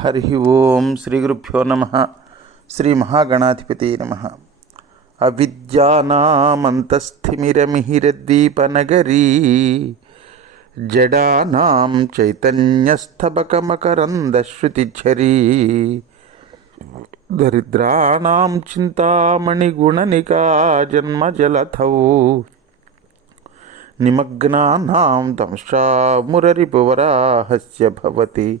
హరి ఓం శ్రీ గురుభ్యో నమ. శ్రీ మహాగణాధిపతి నమ. అవిద్యానామంతస్థిమిరమిహిరద్వీపనగరీ. జడానాం చైతన్యస్థబకమకరందశ్రుతిఝరీ దరిద్రాణం చింతామణిగుణనికా జన్మజలథౌ నిమగ్నానాం దంశామురరిపువరాహస్య భవతి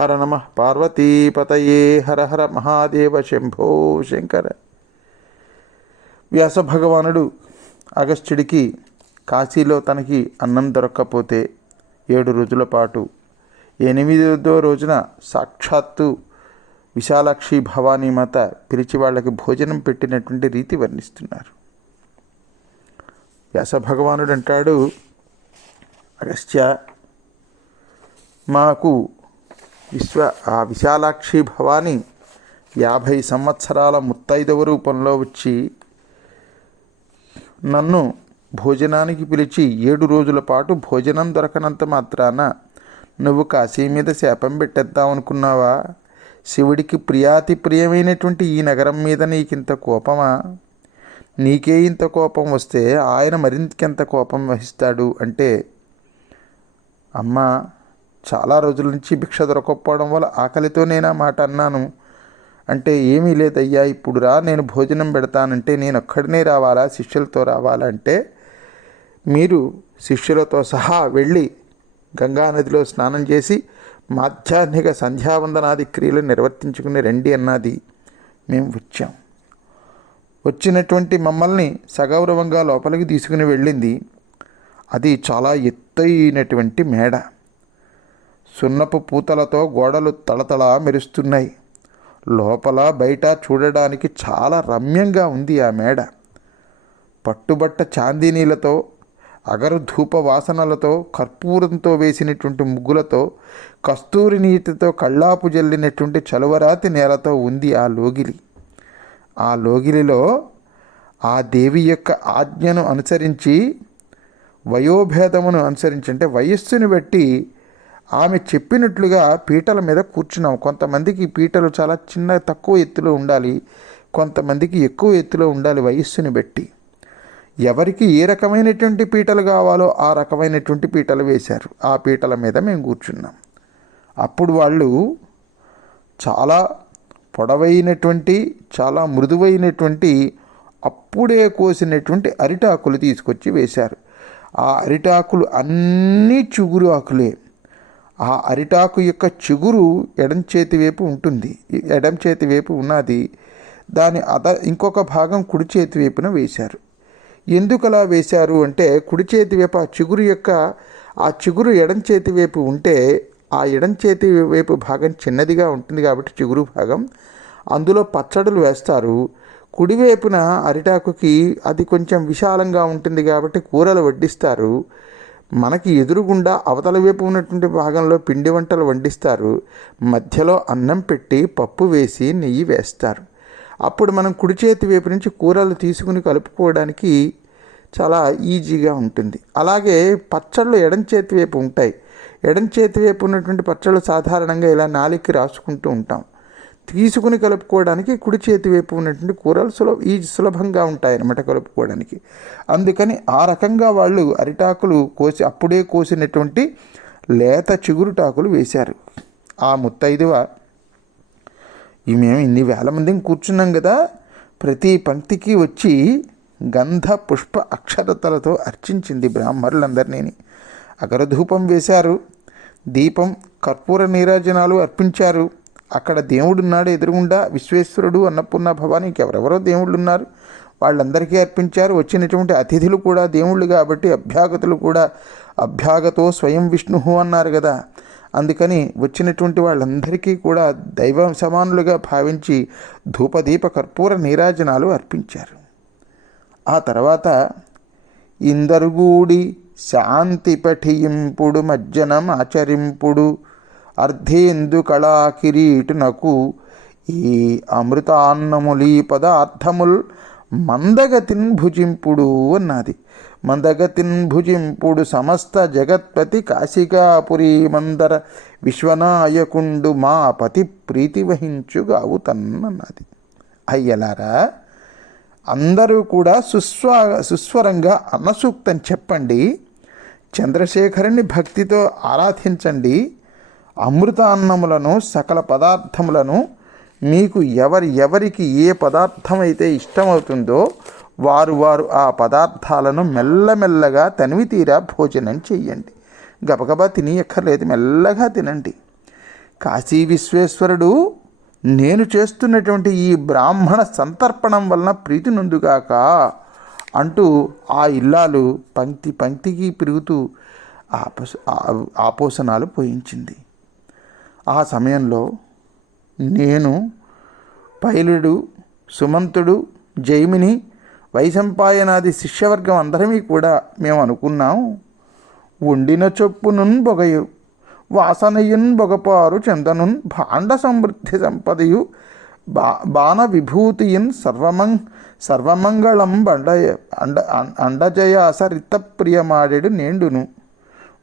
హర నమ పార్వతీపతయే హర హర మహాదేవ శంభో శంకర. వ్యాస భగవానుడు అగస్త్యుడికి కాశీలో తనకి అన్నం దొరక్కపోతే ఏడు రోజుల పాటు ఎనిమిదో రోజున సాక్షాత్తు విశాలాక్షి భవానీ మాత పిలిచి వాళ్ళకి భోజనం పెట్టినటువంటి రీతి వర్ణిస్తున్నారు. వ్యాస భగవానుడు అంటాడు అగస్త్య మాకు విశ్వ ఆ విశాలాక్షి భవాని యాభై సంవత్సరాల ముత్తైదవ రూపంలో వచ్చి నన్ను భోజనానికి పిలిచి ఏడు రోజుల పాటు భోజనం దొరకనంత మాత్రాన నువ్వు కాశీ మీద శాపం పెట్టేద్దాం అనుకున్నావా? శివుడికి ప్రియాతి ప్రియమైనటువంటి ఈ నగరం మీద నీకింత కోపమా? నీకే ఇంత కోపం వస్తే ఆయన మరింతకెంత కోపం వహిస్తాడు అంటే అమ్మ చాలా రోజుల నుంచి భిక్ష దొరకకపోవడం వల్ల ఆకలితో నేను మాట అన్నాను. అంటే ఏమీ లేదయ్యా ఇప్పుడు రా నేను భోజనం పెడతానంటే నేను అక్కడనే రావాలా శిష్యులతో రావాలా? అంటే మీరు శిష్యులతో సహా వెళ్ళి గంగానదిలో స్నానం చేసి మాధ్యాహ్నిక సంధ్యావందనాది క్రియలు నిర్వర్తించుకుని రండి అన్నది. మేము వచ్చాం. వచ్చినటువంటి మమ్మల్ని సగౌరవంగా లోపలికి తీసుకుని వెళ్ళింది. అది చాలా ఎత్తైనటువంటి మేడ. సున్నపు పూతలతో గోడలు తళతళ మెరుస్తున్నాయి. లోపల బయట చూడడానికి చాలా రమ్యంగా ఉంది ఆ మేడ. పట్టుబట్ట చాందినీలతో అగరు ధూప వాసనలతో కర్పూరంతో వేసినటువంటి ముగ్గులతో కస్తూరి నీటితో కళ్ళాపు జల్లినటువంటి చలువరాతి నేలతో ఉంది ఆ లోగిలి. ఆ లోగిలిలో ఆ దేవి యొక్క ఆజ్ఞను అనుసరించి వయోభేదమును అనుసరించి అంటే వయస్సుని బట్టి ఆమె చెప్పినట్లుగా పీటల మీద కూర్చున్నాం. కొంతమందికి పీటలు చాలా చిన్న తక్కువ ఎత్తులో ఉండాలి. కొంతమందికి ఎక్కువ ఎత్తులో ఉండాలి వయస్సుని బట్టి. ఎవరికి ఏ రకమైనటువంటి పీటలు కావాలో ఆ రకమైనటువంటి పీటలు వేశారు. ఆ పీటల మీద మేము కూర్చున్నాం. అప్పుడు వాళ్ళు చాలా పొడవైనటువంటి చాలా మృదువైనటువంటి అప్పుడే కోసినటువంటి అరిటాకులు తీసుకొచ్చి వేశారు. ఆ అరిటాకులు అన్నీ చిగురు ఆకులే. ఆ అరిటాకు యొక్క చిగురు ఎడం చేతి వైపు ఉంటుంది. ఎడం చేతి వైపు ఉన్నది. దాని అద ఇంకొక భాగం కుడి చేతి వైపున వేశారు. ఎందుకు అలా వేశారు అంటే కుడి చేతి వైపు ఆ చిగురు యొక్క ఆ చిగురు ఎడం చేతి వైపు ఉంటే ఆ ఎడం చేతి వైపు భాగం చిన్నదిగా ఉంటుంది కాబట్టి చిగురు భాగం. అందులో పచ్చడులు వేస్తారు. కుడివైపున అరిటాకుకి అది కొంచెం విశాలంగా ఉంటుంది కాబట్టి కూరలు వడ్డిస్తారు. మనకి ఎదురుగుండా అవతల వైపు ఉన్నటువంటి భాగంలో పిండి వంటలు వండిస్తారు. మధ్యలో అన్నం పెట్టి పప్పు వేసి నెయ్యి వేస్తారు. అప్పుడు మనం కుడి చేతి వైపు నుంచి కూరలు తీసుకుని కలుపుకోవడానికి చాలా ఈజీగా ఉంటుంది. అలాగే పచ్చళ్ళు ఎడం చేతి వైపు ఉంటాయి. ఎడం చేతి వైపు ఉన్నటువంటి పచ్చళ్ళు సాధారణంగా ఇలా నాలికి రాసుకుంటూ ఉంటాం. తీసుకుని కలుపుకోవడానికి కుడి చేతి వైపు ఉన్నటువంటి కూరలు సులభ ఈ సులభంగా ఉంటాయన్నమాట కలుపుకోవడానికి. అందుకని ఆ రకంగా వాళ్ళు అరిటాకులు కోసి అప్పుడే కోసినటువంటి లేత చిగురుటాకులు వేశారు. ఆ ముత్తైదువ ఈ మేము ఇన్ని వేల మందిని కూర్చున్నాం కదా ప్రతి పంక్తికి వచ్చి గంధ పుష్ప అక్షరతలతో అర్చించింది బ్రాహ్మణులందరినీ అగరధూపం వేశారు దీపం కర్పూర నీరాజనాలు అర్పించారు. అక్కడ దేవుడున్నాడు ఎదురుగుండా విశ్వేశ్వరుడు అన్నపూర్ణ భవాని ఇంకెవరెవరో దేవుళ్ళు ఉన్నారు వాళ్ళందరికీ అర్పించారు. వచ్చినటువంటి అతిథులు కూడా దేవుళ్ళు కాబట్టి అభ్యాగతులు కూడా అభ్యాగతో స్వయం విష్ణు అన్నారు కదా. అందుకని వచ్చినటువంటి వాళ్ళందరికీ కూడా దైవ సమానులుగా భావించి ధూపదీప కర్పూర నీరాజనాలు అర్పించారు. ఆ తర్వాత ఇందరుగుడి శాంతి పఠింపుడు మజ్జనం ఆచరింపుడు అర్ధేందు కళా కిరీటునకు ఈ అమృతాన్నములీ పదార్థముల్ మందగతిన్ భుజింపుడు అన్నది. మందగతిన్ భుజింపుడు సమస్త జగత్పతి కాశికాపురి మందర విశ్వనాయకుండు మా పతి ప్రీతి వహించుగావు తన్నన్నది. అయ్యలారా అందరూ కూడా సుస్వ సుస్వరంగా అన్నసూక్తం చెప్పండి. చంద్రశేఖరుని భక్తితో ఆరాధించండి. అమృతాన్నములను సకల పదార్థములను మీకు ఎవరి ఎవరికి ఏ పదార్థమైతే ఇష్టమవుతుందో వారు వారు ఆ పదార్థాలను మెల్లమెల్లగా తనివి తీరా భోజనం చెయ్యండి. గబగబా తినియక్కర్లేదు మెల్లగా తినండి. కాశీ విశ్వేశ్వరుడు నేను చేస్తున్నటువంటి ఈ బ్రాహ్మణ సంతర్పణం వలన ప్రీతి నుందుగాక అంటూ ఆ ఇల్లాలు పంక్తి పంక్తికి పెరుగుతూ ఆపోసనాలు పోయించింది. ఆ సమయంలో నేను పైలుడు సుమంతుడు జైమిని వైశంపాయనాది శిష్యవర్గం అందరమీ కూడా మేము అనుకున్నాం వండిన చొప్పునున్ బొగయు వాసనయున్ బొగపారు చందనున్ భాండ సమృద్ధి సంపదయు బా బాణ విభూతియున్ సర్వమం సర్వమంగళం బండ అండ అం- అండజయాస రితప్రియమాడెడు నేండును.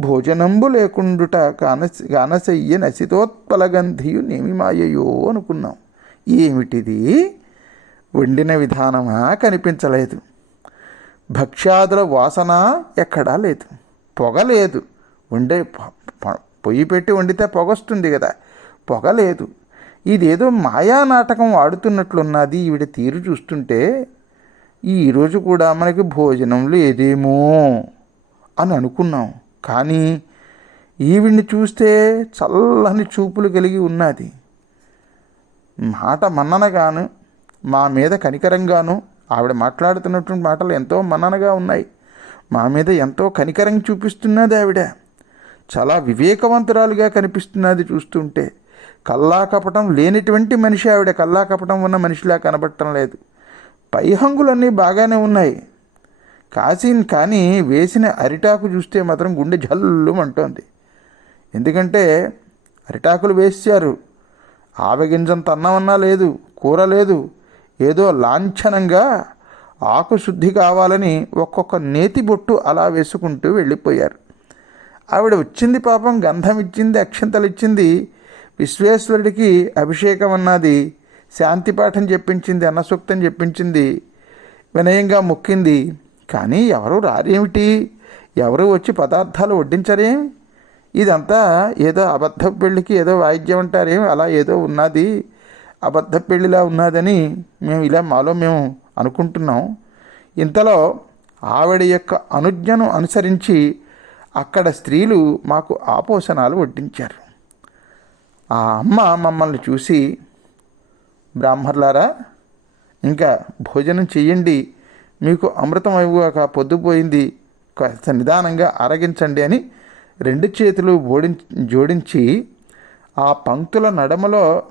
భోజనంబు లేకుండుట కానస కానసయ్య నసితోత్పలగంధియు నేమి మాయయో అనుకున్నాం. ఏమిటిది? వండిన విధానమా కనిపించలేదు. భక్ష్యాదుల వాసన ఎక్కడా లేదు. పొగ లేదు. వండే పొయ్యి పెట్టి వండితే పొగ వస్తుంది కదా పొగ లేదు. ఇదేదో మాయా నాటకం ఆడుతున్నట్లున్నది ఈవిడ తీరు చూస్తుంటే ఈరోజు కూడా మనకి భోజనం లేదేమో అని అనుకున్నాం. కానీ ఈవిడ్ని చూస్తే చల్లని చూపులు కలిగి ఉన్నది. మాట మన్ననగాను మా మీద కనికరంగాను ఆవిడ మాట్లాడుతున్నటువంటి మాటలు ఎంతో మన్ననగా ఉన్నాయి. మా మీద ఎంతో కనికరం చూపిస్తున్నది ఆవిడ. చాలా వివేకవంతురాలుగా కనిపిస్తున్నది చూస్తుంటే. కల్లా కపటం లేనిటువంటి మనిషి ఆవిడ. కల్లా కపటం ఉన్న మనిషిలా కనబడటం లేదు. పైహంగులన్నీ బాగానే ఉన్నాయి. కాసిన్ కానీ వేసిన అరిటాకు చూస్తే మాత్రం గుండె జల్లుమంటోంది. ఎందుకంటే అరిటాకులు వేసారు ఆవగింజంత అన్నమన్నా లేదు కూర లేదు. ఏదో లాంఛనంగా ఆకు శుద్ధి కావాలని ఒక్కొక్క నేతి బొట్టు అలా వేసుకుంటూ వెళ్ళిపోయారు. ఆవిడ వచ్చింది పాపం గంధం ఇచ్చింది అక్షంతలు ఇచ్చింది విశ్వేశ్వరుడికి అభిషేకం అన్నది శాంతి పాఠం చెప్పించింది అన్నసూక్తం చెప్పించింది వినయంగా మొక్కింది. కానీ ఎవరు రారేమిటి? ఎవరు వచ్చి పదార్థాలు వడ్డించరేమి? ఇదంతా ఏదో అబద్ధ పెళ్ళికి ఏదో వాయిద్యం అంటారేం అలా ఏదో ఉన్నది. అబద్ధ పెళ్ళిలా ఉన్నదని మేము ఇలా మాలో మేము అనుకుంటున్నాం. ఇంతలో ఆవిడ యొక్క అనుజ్ఞను అనుసరించి అక్కడ స్త్రీలు మాకు ఆపోషణాలు వడ్డించారు. ఆ అమ్మ మమ్మల్ని చూసి బ్రాహ్మర్లారా ఇంకా భోజనం చెయ్యండి. మీకు అమృతం అయిపోయాక పొద్దుపోయింది కాస్త నిదానంగా అరగించండి అని రెండు చేతులు ఓడి జోడించి ఆ పంక్తుల నడమలో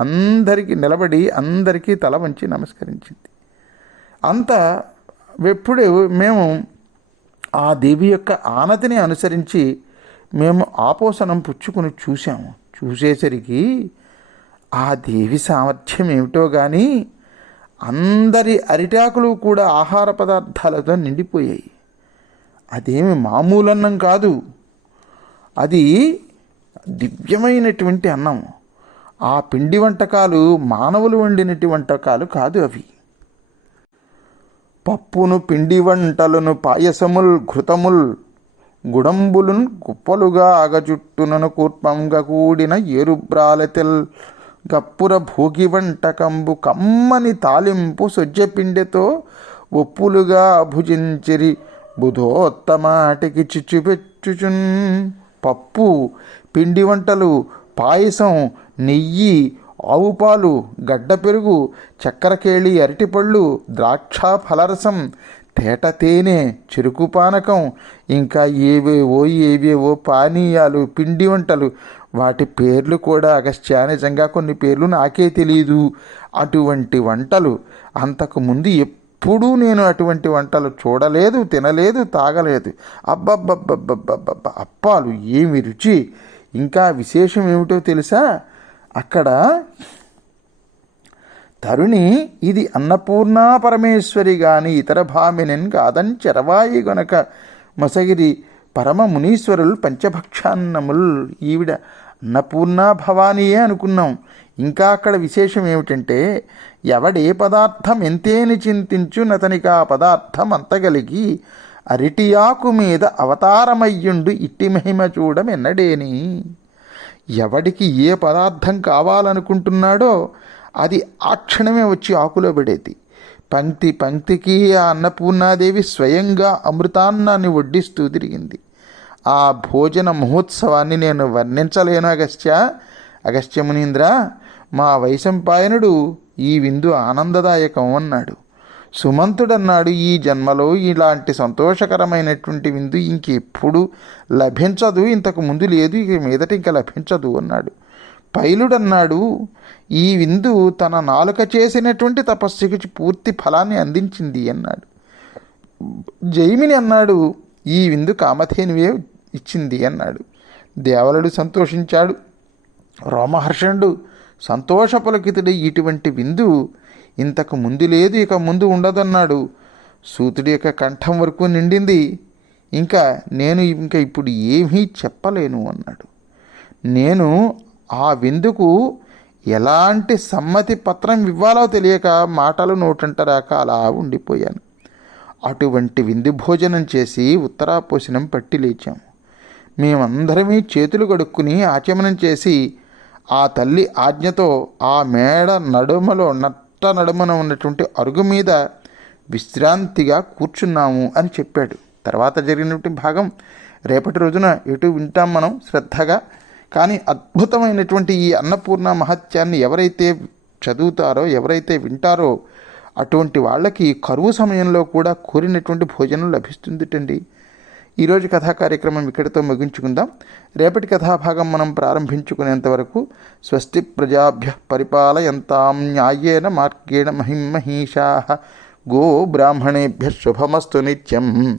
అందరికీ నిలబడి అందరికీ తల వంచి నమస్కరించింది. అంత ఎప్పుడు మేము ఆ దేవి యొక్క ఆనతిని అనుసరించి మేము ఆపోసనం పుచ్చుకుని చూసాము చూసేసరికి ఆ దేవి సామర్థ్యం ఏమిటో కానీ అందరి అరిటాకులు కూడా ఆహార పదార్థాలతో నిండిపోయాయి. అదేమి మామూలు అన్నం కాదు. అది దివ్యమైనటువంటి అన్నం. ఆ పిండి వంటకాలు మానవులు వండినటి వంటకాలు కాదు అవి. పప్పును పిండి వంటలను పాయసముల్ ఘృతముల్ గుడంబులున్ కుప్పలుగా అగజుట్టునను కూర్పంగా కూడిన ఏరుబ్రాలెతెల్ గప్పుర భోగి వంటకంబు కమ్మని తాలింపు సొజ్జపిండెతో ఒప్పులుగా భుజించిరి బుధోత్తమాటికి చిచ్చుపెచ్చుచున్. పప్పు పిండి వంటలు పాయసం నెయ్యి ఆవుపాలు గడ్డ పెరుగు చక్కెరకేళి అరటిపళ్ళు ద్రాక్ష ఫలరసం తేట తేనె చెరుకు పానకం. ఇంకా ఏవేవో ఏవేవో పానీయాలు పిండి వంటలు. వాటి పేర్లు కూడా అగస్త్య నిజంగా కొన్ని పేర్లు నాకే తెలియదు అటువంటి వంటలు. అంతకుముందు ఎప్పుడూ నేను అటువంటి వంటలు చూడలేదు తినలేదు తాగలేదు. అబ్బబ్బబ్బబ్బబ్బబ్బ. అప్పాలు ఏమి రుచి. ఇంకా విశేషం ఏమిటో తెలుసా? అక్కడ తరుణి ఇది అన్నపూర్ణా పరమేశ్వరి గాని ఇతర భామినెన్ కాదంచెరవాయి గనక. మసగిరి పరమ మునీశ్వరులు పంచభక్షాన్నముల్. ఈవిడ అన్నపూర్ణా భవానీయే అనుకున్నాం. ఇంకా అక్కడ విశేషం ఏమిటంటే ఎవడే పదార్థం ఎంతేని చింతించు నతనికి ఆ పదార్థం అంతగలిగి అరిటియాకు మీద అవతారమయ్యుండు ఇట్టి మహిమ చూడమెన్నడేని? ఎవడికి ఏ పదార్థం కావాలనుకుంటున్నాడో అది ఆ క్షణమే వచ్చి ఆకులో పడేది. పంక్తి పంక్తికి ఆ అన్నపూర్ణాదేవి స్వయంగా అమృతాన్నాన్ని వడ్డిస్తూ తిరిగింది. ఆ భోజన మహోత్సవాన్ని నేను వర్ణించలేను అగస్త్య. అగస్త్య మునీంద్ర మా వైశంపాయనుడు ఈ విందు ఆనందదాయకం అన్నాడు. సుమంతుడన్నాడు ఈ జన్మలో ఇలాంటి సంతోషకరమైనటువంటి విందు ఇంకెప్పుడు లభించదు ఇంతకు ముందు లేదు ఇక మీదట ఇంకా లభించదు అన్నాడు. పైలుడన్నాడు. ఈ విందు తన నాలుక చేసినటువంటి తపస్సుకి పూర్తి ఫలాన్ని అందించింది అన్నాడు. జైమిని అన్నాడు ఈ విందు కామధేనువే ఇచ్చింది అన్నాడు. దేవలుడు సంతోషించాడు. రోమహర్షణుడు సంతోషపులకితుడి ఇటువంటి విందు ఇంతకు ముందు లేదు ఇక ముందు ఉండదన్నాడు. సూతుడి యొక్క కంఠం వరకు నిండింది. ఇంకా నేను ఇంకా ఇప్పుడు ఏమీ చెప్పలేను అన్నాడు. నేను ఆ విందుకు ఎలాంటి సమ్మతి పత్రం ఇవ్వాలో తెలియక మాటలు నోటంట రాక అలా ఉండిపోయాను. అటువంటి విందు భోజనం చేసి ఉత్తరాపోషణం పట్టి లేచాము మేమందరమీ చేతులు కడుక్కుని ఆచమనం చేసి ఆ తల్లి ఆజ్ఞతో ఆ మేడ నడుమలో నట్ట నడుమన ఉన్నటువంటి అరుగు మీద విశ్రాంతిగా కూర్చున్నాము అని చెప్పాడు. తర్వాత జరిగినటువంటి భాగం. రేపటి రోజున ఎటు వింటాం మనం? శ్రద్ధగా కానీ అద్భుతమైనటువంటి ఈ అన్నపూర్ణ మహత్యాన్ని ఎవరైతే చదువుతారో ఎవరైతే వింటారో అటువంటి వాళ్ళకి కరువు సమయంలో కూడా కోరినటువంటి భోజనం లభిస్తుందిటండి. ఈరోజు కథా కార్యక్రమం ఇక్కడితో ముగించుకుందాం. రేపటి కథాభాగం మనం ప్రారంభించుకునేంత వరకు స్వస్తి ప్రజాభ్య పరిపాలయంతాం న్యాయేన మార్గేణ మహిమహీషా గో బ్రాహ్మణేభ్య శుభమస్తు నిత్యం.